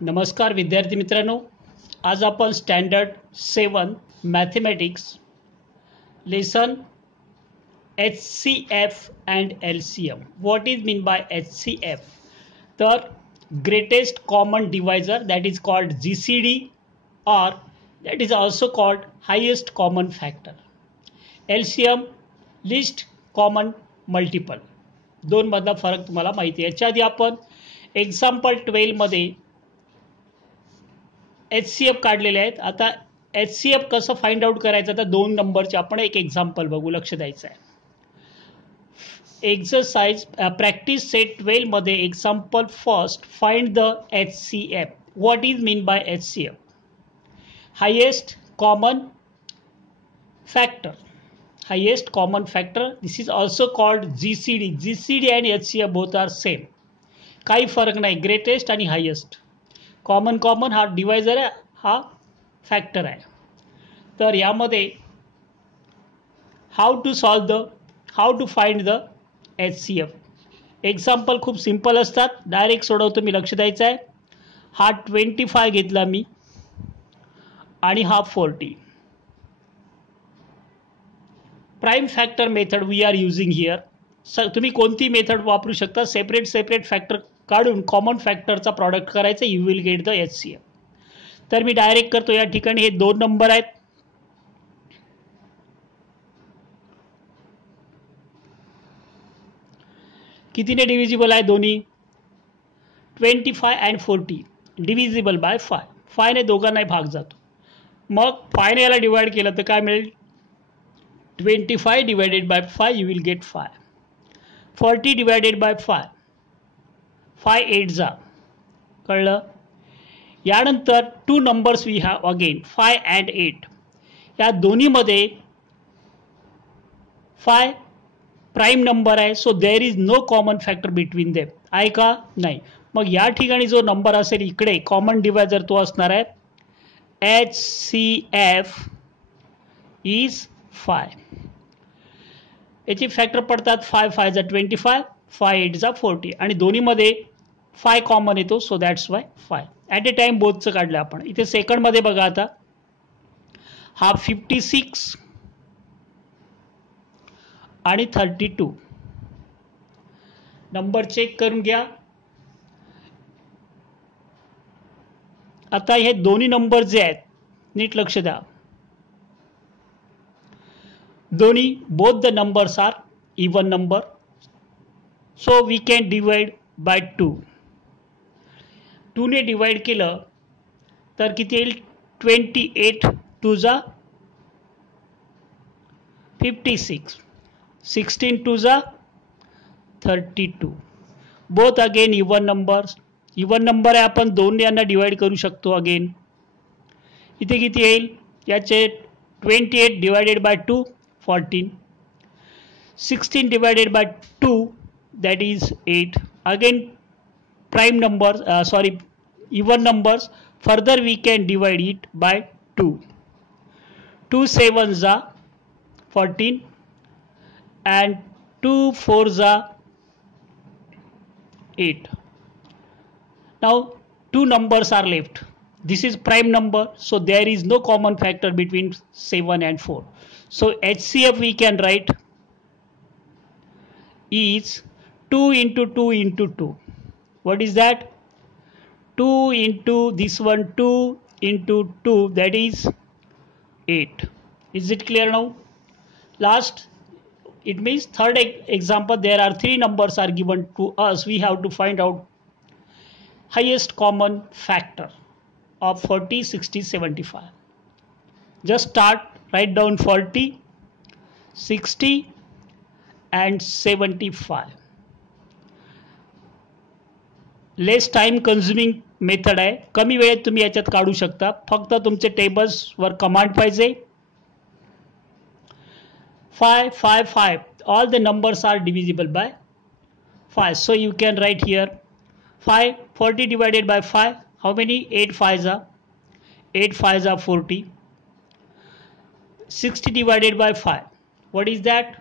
नमस्कार विद्यार्थी मित्रांनो, आज आपण standard 7 mathematics lesson HCF and LCM. What is mean by HCF? तर greatest common divisor, that is called GCD, or that is also called highest common factor. LCM least common multiple. दोन मधला फरक तुम्हाला माहिती आहे. याच्या आधी आपण एक्झाम्पल 12 मध्ये HCF काढलेले आहेत. आता HCF कसं फाइंड आउट करायचं, तर दोन नंबरचे आपण एक एक्झाम्पल बघू, लक्ष द्यायचं आहे. एक्सरसाइज प्रॅक्टिस सेट 12 मध्ये example first, find the HCF. What is mean by HCF? Highest common factor. Highest common factor, this is also called GCD. GCD आणि HCF बोथ आर सेम, काही फरक नाही. ग्रेटेस्ट आणि हायेस्ट. कॉमन हा divisor आहे, हा factor आहे. तर यामध्ये how to find the HCF. Example खूप सिंपल असतात, डायरेक्ट सोडवतो मी, लक्ष द्यायचं आहे. हा 25 घेतला मी आणि हा 40. Prime factor method we are using here. तुम्ही कोणती मेथड वापरू शकता. सेपरेट फॅक्टर काढून कॉमन फॅक्टरचा प्रॉडक्ट करायचा, you will get the HCF. तर मी डायरेक्ट करतो. या ठिकाणी हे दोन नंबर आहेत. कितीने डिव्हिजिबल आहे दोन्ही? 25 अँड 40 डिव्हिजिबल बाय 5. 5 ने दोघांनाही भाग जातो. मग 5 ने याला डिवाइड केलं तर काय मिळेल? 25 divided by 5, you will get 5. 40 divided by 5, 5 8 जा, कळलं? यानंतर two numbers we have again 5 and 8. या दोन्हीमध्ये 5 प्राइम नंबर आहे, so there is no common factor between them. आहे का? नाही. मग या ठिकाणी जो नंबर असेल इकडे कॉमन डिवायझर, तो असणार आहे HCF इज 5. याची फॅक्टर पडतात 5 5 जा 25, 5 8 जा 40, आणि दोन्हीमध्ये 5 कॉमन येतो, so that's why 5. At a time बोथचं काढलं आपण. इथे सेकंडमध्ये बघा, आता हा 56 आणि 32 नंबर चेक करून घ्या. आता हे दोन्ही नंबर जे आहेत, नीट लक्ष द्या. दोन्ही both the numbers are even number, so we can divide by 2. 2 ने डिवाइड केलं तर किती येईल? 28 2 जा 56, 16 2 जा 32. Both again even numbers. Even number आहे, आपण 2 यांना डिवाइड करू शकतो. अगेन इथे किती येईल? याचे 28 divided by 2 14, 16 divided by 2 that is 8. Again prime numbers, even numbers. Further we can divide it by 2. 2 7s are 14 and 2 4s are 8. Now two numbers are left. This is prime number, so there is no common factor between 7 and 4. So HCF we can write is 2 into 2 into 2. What is that? 2 into this one, 2 into 2, that is 8. Is it clear now? Last, it means third example, there are three numbers are given to us. We have to find out highest common factor of 40 60 75. Just start, write down 40 60 and 75. Less time consuming method आहे. कमी वेळेत तुम्ही याच्यात काढू शकता. फक्त तुमचे टेबल्सवर command पाहिजे. 5 5 5, all the numbers are divisible by 5, so you can write here 5. 40 divided by 5, how many? 8 5 जा 8 5 जा 40. 60 divided by 5, what is that?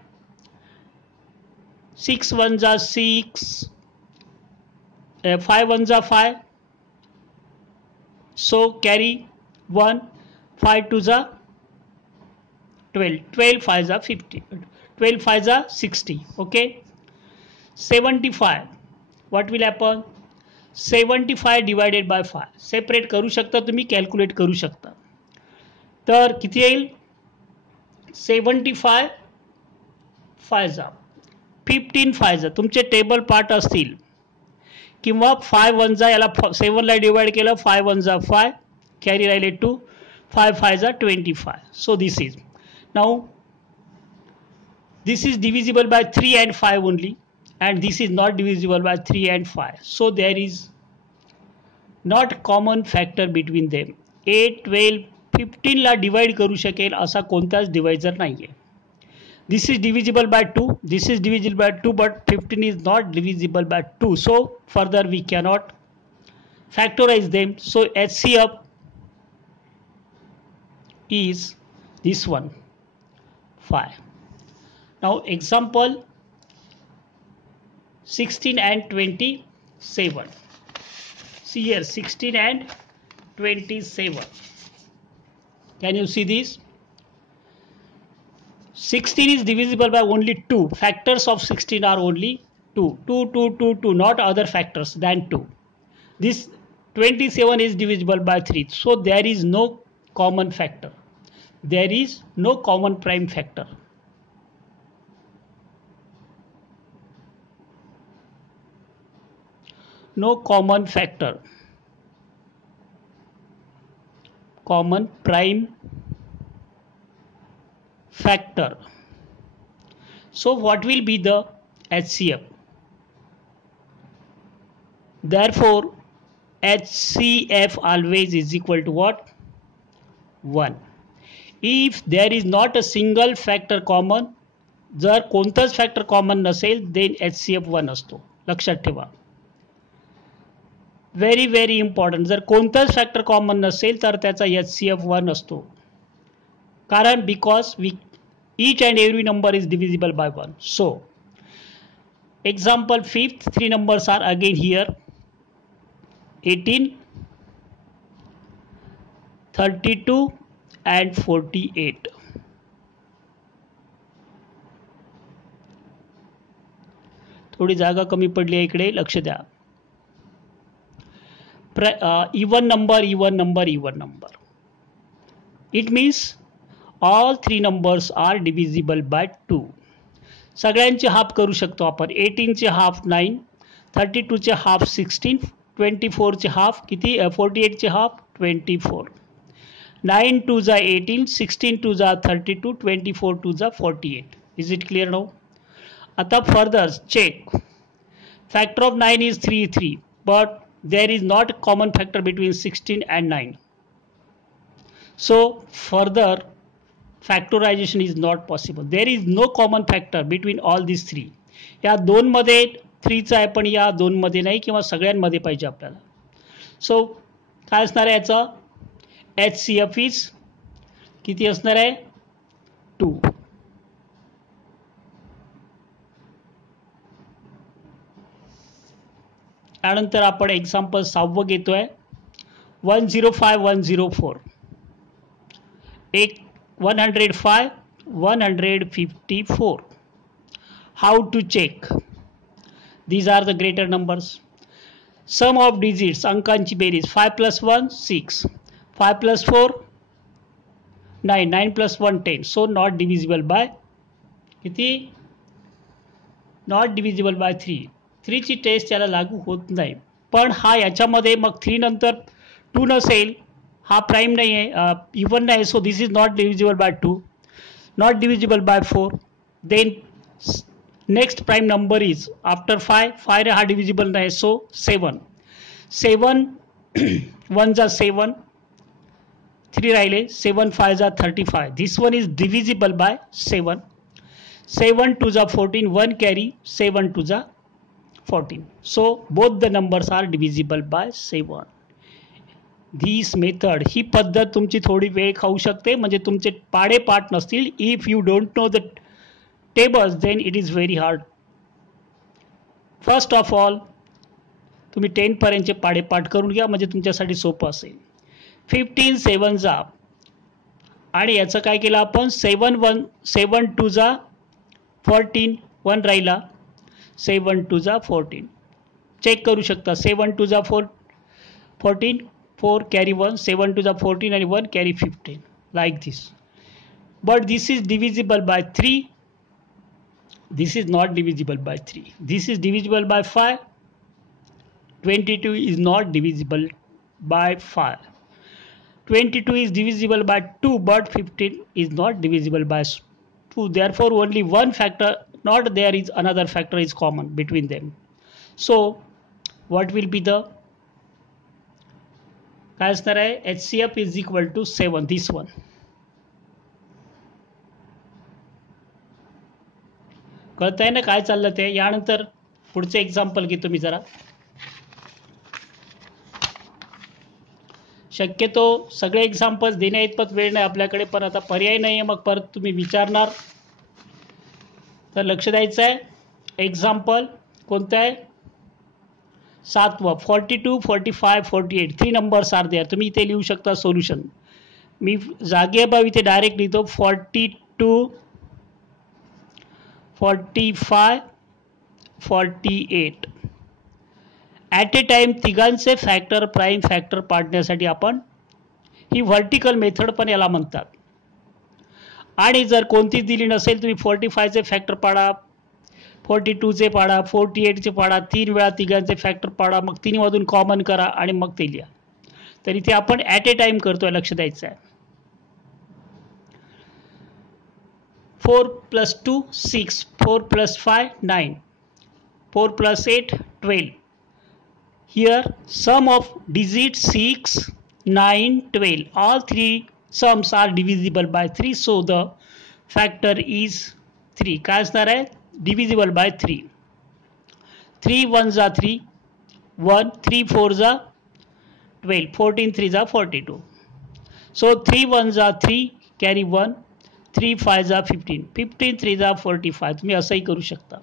6 1 जा 6, 5 1 जा 5, So carry 1, 5 2 जा 12, 12 5 जा 50, 12 5 जा 60. Okay, 75. What will happen? 75 divided by 5. Separate करू शकता तुम्ही, कॅल्क्युलेट करू शकता. तर किती येईल? 75 5 जा 15 5 जा. तुमचे टेबल पार्ट असतील किंवा 5 1 जा, याला 7 ला डिवाइड केलं, 5 1 जा 5, कॅरी राहिले 2, 5 5 जा 25. So this is now this is divisible by 3 and 5 only, and this is not divisible by 3 and 5. So there is not common factor between them. 8 12 15 ला डिवाइड करू शकेल असा कोणताच डिवायझर नाहीये. This is divisible by 2, this is divisible by 2, but 15 is not divisible by 2. So further we cannot factorize them. So HCF is this one, 5. Now example 16 and 27. See here, 16 and 27. Can you see this? 16 is divisible by only 2. Factors of 16 are only 2. 2, 2, 2, 2, not other factors than 2. This 27 is divisible by 3. So there is no common factor. There is no common prime factor. No common factor. Common prime factor. So what will be the HCF? Therefore HCF always is equal to what? 1. If there is not a single factor common, जर कोणताच factor common नसेल, then HCF 1 असतो. लक्षात ठेवा, very very important. जर कोणताच factor common नसेल तर त्याचा HCF 1 असतो. कारण because each and every number is divisible by 1. So example 5th, 3 numbers are again here, 18, 32 and 48. थोडी जागा कमी पडली आहे इकडे, लक्ष द्या. even number, even number, even number. It means all 3 numbers are divisible by 2. सगळ्यांचे हाफ करू शकतो आपण. 18 चे हाफ 9, 32 चे हाफ 16, 24 चे हाफ किती, 48 चे हाफ 24. 9 2 जा 18, 16 2 जा 32, 24 2 जा 48. Is it clear now? आता further check. Factor of 9 is 3 3, but there is not common factor between 16 and 9. So further factorization is not possible. There is no common factor between all these 3. या 2 मध्ये 3 चा आहे, पण या 2 मध्ये नाही, किंवा सगळ्यांमध्ये पाहिजे आपल्याला. सो काय असणार आहे याचा HCF इज किती असणार आहे, 2. त्यानंतर आपण एक्झाम्पल 6 घेतोय. 105 104. 105 154. How to check? These are the greater numbers. Sum of digits, अंकांची बेरीज. 5 plus 1 6, 5 plus 4 9, 9 plus 1 10. So not divisible by किती, not divisible by 3. 3 ची टेस्ट याला लागू होत नाही. पण हा याच्यामध्ये मग 3 नंतर 2 नसेल, हा प्राइम नाही आहे, इवन नाही. So this is not divisible by 2, not divisible by 4. Then next prime number is after 5. 5 हा डिव्हिजिबल नाही. सो 7 7 1 जा 7, 3 राहिले, 7 5 जा 35. दिस वन इज डिव्हिजिबल बाय 7. 7 2 जा 14, 1 कॅरी, 7 2 जा 14. So both the numbers are divisible by 7. This method, ही पद्धत तुमची थोडी वेळ खाऊ शकते, म्हणजे तुमचे पाडे पाठ नसतील. If you don't know the tables then it is very hard. First of all तुम्ही 10 पर्यंतचे पाडे पाठ करून घ्या, म्हणजे तुमच्यासाठी सोपं असेल. 15 7 जा आणि याचं काय केलं आपण 7 2 जा 14 1 राहिला 7 2 जा 14 चेक करू शकता 7 2 जा 14 4 कॅरी 1 7 2 जा 14 आणि 1 carry 15 like this but this is divisible by 3 this is not divisible by 3 this is divisible by 5 22 is not divisible by 5 22 is divisible by 2 but 15 is not divisible by 2 therefore only one factor not there is another factor is common between them so what will be the काय असणार आहे HCF is equal to 7 this one कळत आहे ना काय चाललं ते यानंतर पुढचे एक्झाम्पल घेतो मी जरा शक्यतो सगळे एक्झाम्पल्स देण्या इतपत वेळ नाही आपल्याकडे पण आता पर्याय नाही आहे मग परत तुम्ही विचारणार तर लक्ष द्यायचं आहे एक्झाम्पल कोणतं आहे 7वा 42 45 48 3 नंबर्स आर देअर तुम्ही इथे लिहू शकता सोल्युशन मी जागेअभावी इथे डायरेक्ट लिहितो 42 45 48 ॲट ए टाइम तिघांचे फॅक्टर प्राईम फॅक्टर पाडण्यासाठी आपण ही व्हर्टिकल मेथड पण याला म्हणतात आणि जर कोणतीच दिली नसेल तुम्ही 45चे फॅक्टर पाडा 42चे पाडा 48चे पाडा 3 वेळा तिघांचे फॅक्टर पाडा मग 3 मधून कॉमन करा आणि मग ते लिहा तर इथे आपण ॲट ए टाइम करतोय लक्ष द्यायचं आहे 4 plus 2 6 4 plus 5 9 4 plus 8 12 here sum of digits 6 9 12 all three sums are divisible by 3 so the factor is 3 काय असणार आहे divisible by 3 3 1 जा 3 1 3 4 जा 12 14 3 जा 42 so 3 1 जा 3 carry 1 3 5 जा 15 15 3 जा 45 तुम्ही असंही करू शकता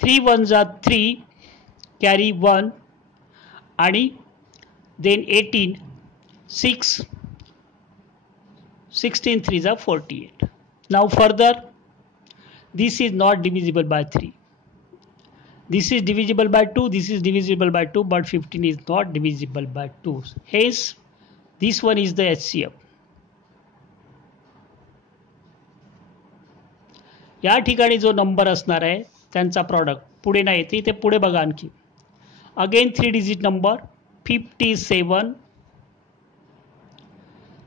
3 1 जा 3 कॅरी 1 आणि देन 18 6 16 3 जा 48 now further this is not divisible by 3 this is divisible by 2 this is divisible by 2 but 15 is not divisible by 2 hence this one is the HCF या ठिकाणी जो नंबर असणार आहे त्यांचा प्रॉडक्ट पुढे नाही येते इथे पुढे बघा आणखी again 3 digit number 57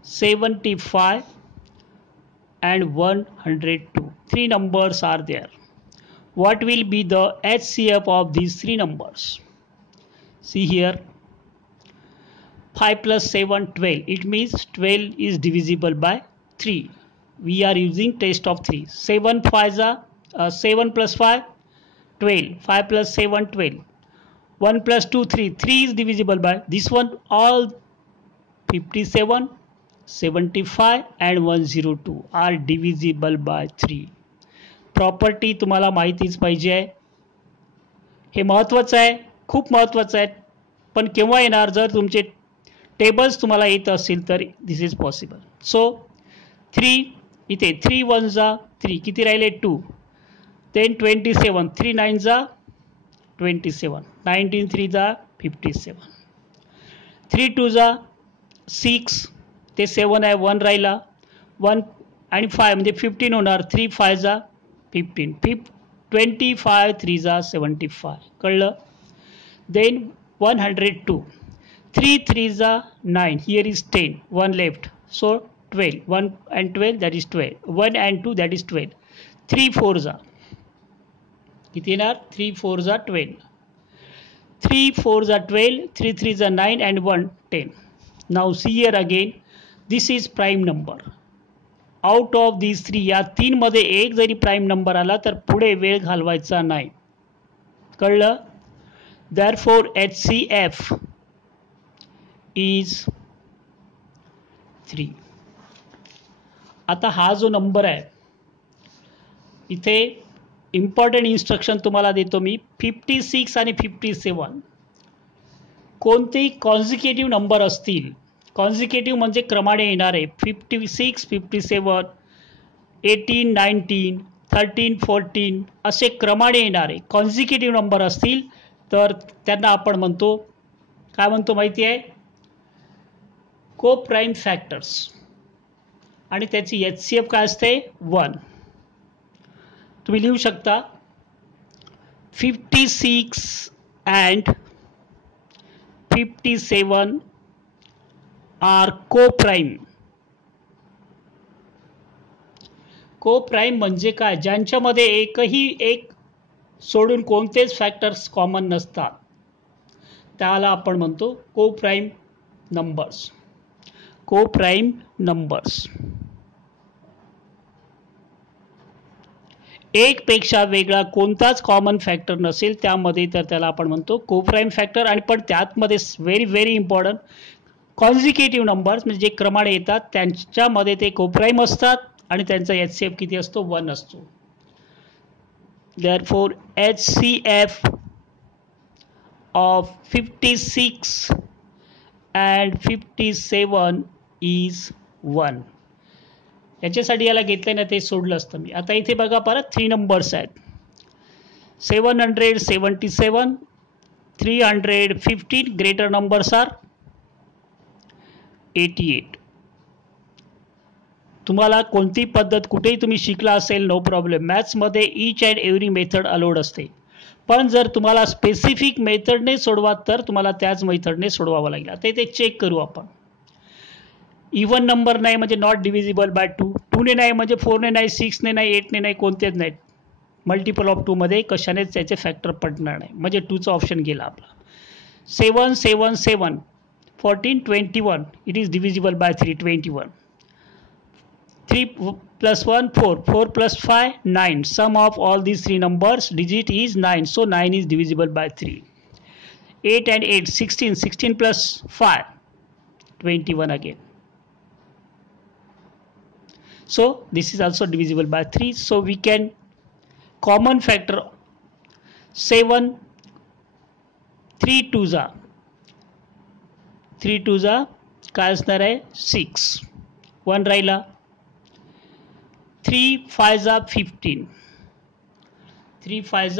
75 and 102 3 numbers are there what will be the HCF of these 3 numbers see here 5 plus 7 12 it means 12 is divisible by 3 we are using test of 3 7 5 7 plus 5 12 5 plus 7 12 1 plus 2 3 3 is divisible by this one all 57 75 and 102 are divisible by 3 property तुम्हाला माहितीच पाहिजे आहे हे महत्त्वाचं आहे खूप महत्त्वाचं आहे पण केव्हा येणार जर तुमचे टेबल्स तुम्हाला येत असतील तर दिस इज पॉसिबल सो 3 इथे 3 1 जा 3 किती राहिले 2 देन 27 3 9 जा 27 19 3 जा 57 3 2 जा 6 ते 7 आहे 1 राहिला 1 आणि 5 म्हणजे 15 होणार 3 5 जा 15 25 3 जा 75 कळलं देन 102 3 3 जा 9 here is 10 1 left so 12 1 and 12 that is 12 1 and 2 that is 12 3 4 जा किती येणार 3 4 जा 12 3 4 जा 12 3 3 जा 9 and 1 10 now see here again this is prime number out of these 3 या 3 मध्ये एक जरी प्राइम नंबर आला तर पुढे वेळ घालवायचा नाही कळलं therefore HCF is 3 आता हा जो नंबर आहे इथे इम्पॉर्टंट इन्स्ट्रक्शन तुम्हाला देतो मी 56 आणि 57 कोणतेही कॉन्झिक्युटिव्ह नंबर असतील कॉन्झिक्युटिव्ह म्हणजे क्रमाने येणारे 56, 57, 18, 19, 13, 14 असे क्रमाने येणारे कॉन्झिक्युटिव्ह नंबर असतील तर त्यांना आपण म्हणतो, काय म्हणतो माहिती आहे, को प्राईम फॅक्टर्स. आणि त्याची HCF काय असते 1. तुम्ही लिहू शकता 56 and 57 आर को प्राईम. को प्राईम म्हणजे काय, ज्यांच्यामध्ये एकही एक सोडून कोणतेच फॅक्टर्स कॉमन नसतात त्याला आपण म्हणतो को प्राईम नंबर्स. को प्राईम नंबर्स. एक पेक्षा वेगळा कोणताच कॉमन फॅक्टर नसेल त्यामध्ये तर त्याला आपण म्हणतो को प्राईम फॅक्टर. आणि पण त्यातमध्ये व्हेरी इम्पॉर्टंट कॉन्झिक्युटिव्ह नंबर्स म्हणजे जे क्रमाने येतात त्यांच्यामध्ये ते को प्राईम असतात आणि त्यांचा HCF किती असतो 1 असतो. therefore HCF of 56 and 57 is 1. याच्यासाठी याला घेतलं ना ते सोडलं असतं मी. आता इथे बघा परत 3 नंबर्स आहेत 777, 315. Greater numbers are 88. तुम्हाला कोणती पद्धत कुठेही तुम्ही शिकला असेल नो प्रॉब्लेम. मॅथ्समध्ये each and every method allowed असते. पण जर तुम्हाला स्पेसिफिक मेथडने सोडवा तर तुम्हाला त्याच मेथडने सोडवावं लागेल. आता इथे चेक करू आपण. इवन नंबर नाही म्हणजे नॉट डिव्हिजिबल बाय 2. 2 ने नाही म्हणजे 4 ने नाही, 6 ने नाही, 8 ने नाही, कोणतेच नाहीत. मल्टिपल ऑफ 2 मध्ये कशानेच त्याचे फॅक्टर पडणार नाही म्हणजे 2चा ऑप्शन गेला आपला. 7, 7, 7, 14, 21. It is divisible by 3, 21. 3 plus 1, 4. 4 plus 5, 9. Sum of all these 3 numbers digit is 9. So 9 is divisible by 3. 8 and 8, 16. 16 plus 5, 21 again. So this is also divisible by 3. So we can common factor 7, 3 2s, 3 2s काय असणार आहे 6. 1 राहिला. 3 5s 15. 3 5s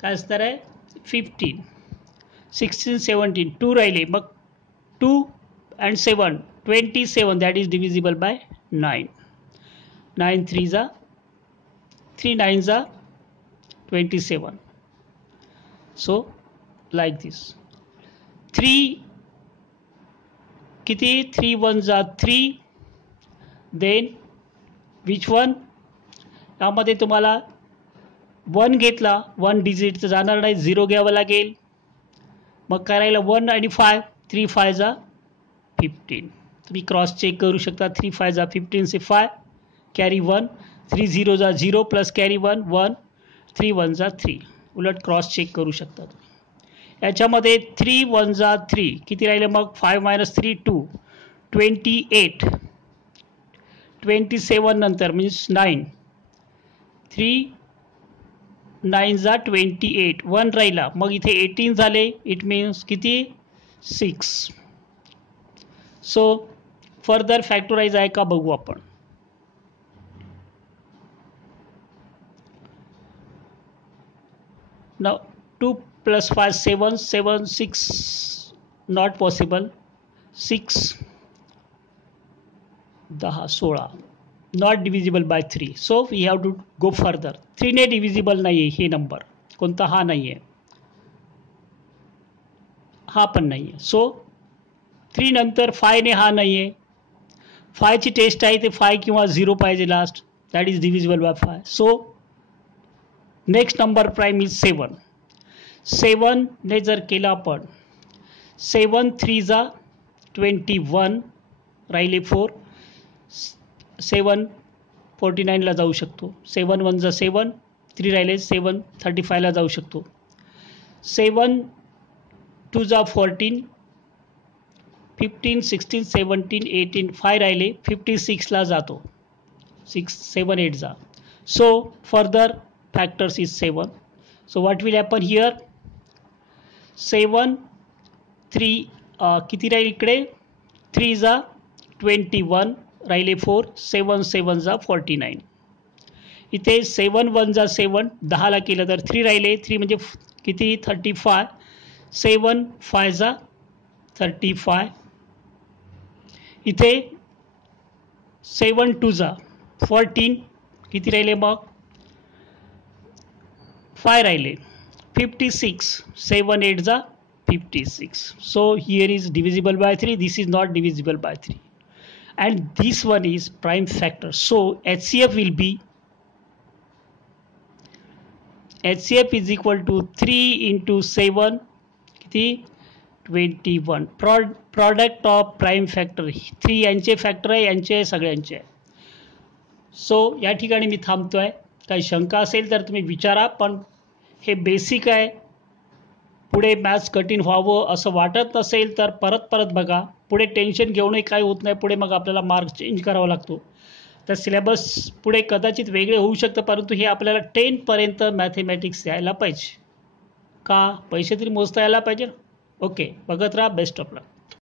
काय असणार आहे 15. 16 17. 2 राहिले मग 2 and 7 27. that is divisible by 9. 9 3s 3 9s 27. so like this. 3 किती 3 1s 3. then which one, यामध्ये तुम्हाला 1 घेतला 1 डिजिट तर जाणार नाही 0 घ्यावं लागेल. मग काय राहिलं 1 आणि 5. 3 5s 15. तुम्ही क्रॉस चेक करू शकता. 3 5s 15 से 5 carry 1. 3 0s 0 plus carry 1 1. 3 1s 3. उलट क्रॉस चेक करू शकता तुम्ही. याच्यामध्ये 3 1s 3 किती राहिले मग 5 minus 3 2. 28. 27 नंतर मीन्स 9. 3 9s 28. 1 राहिला मग इथे 18 झाले. इट मीन्स किती 6. सो फर्दर फॅक्टराइज आहे का बघू आपण. Now 2 plus 5 7. 7 6 not possible. 6 10 16 not divisible by 3. So we have to go further. 3 ने डिव्हिजिबल नाही आहे हे नंबर कोणता हा नाही आहे हा पण नाही आहे. सो 3 नंतर 5 ने हा नाही आहे. 5 ची टेस्ट आहे ते 5 किंवा 0 पाहिजे last. That is divisible by 5. So next number prime is 7. 7 ने जर केलं आपण 7 3s 21 राहिले 4. 7 49 ला जाऊ शकतो. 7 1s 7. 3 राहिले 7 35 ला जाऊ शकतो. 7 2s 14. 15 16 17 18 5 राहिले 56 ला जातो. 6 7 8 जा. So further factors is 7. So what will happen here 7 3 किती राहील इकडे 3 जा 21 राहिले 4 7 7 जा 49. इथे 7 1 जा 7 10ला केलं तर 3 राहिले 3 म्हणजे किती 35 7 5 जा 35. इथे 7 2 जा 14 किती राहिले मग 5 राहिले 56 7 8 जा 56. So here is divisible by 3. This is not divisible by 3 and this one is prime factor. So HCF will be HCF is equal to 3 into 7 किती 21. Product of prime factor 3 यांचे फॅक्टर आहे यांचे सगळ्यांचे आहे. सो या ठिकाणी मी थांबतोय. काही शंका असेल तर तुम्ही विचारा, पण हे बेसिक आहे. पुढे मॅथ्स कठीण व्हावं असं वाटत नसेल तर परत परत बघा. पुढे टेन्शन घेऊनही काय होत नाही. पुढे मग आपल्याला मार्क चेंज करावा लागतो. तर सिलेबस पुढे कदाचित वेगळे होऊ शकतं, परंतु हे आपल्याला 10 पर्यंत मॅथेमॅटिक्स यायला पाहिजे. का पैसे तरी मोजता यायला पाहिजे. ओके, बघत राहा. Best of luck.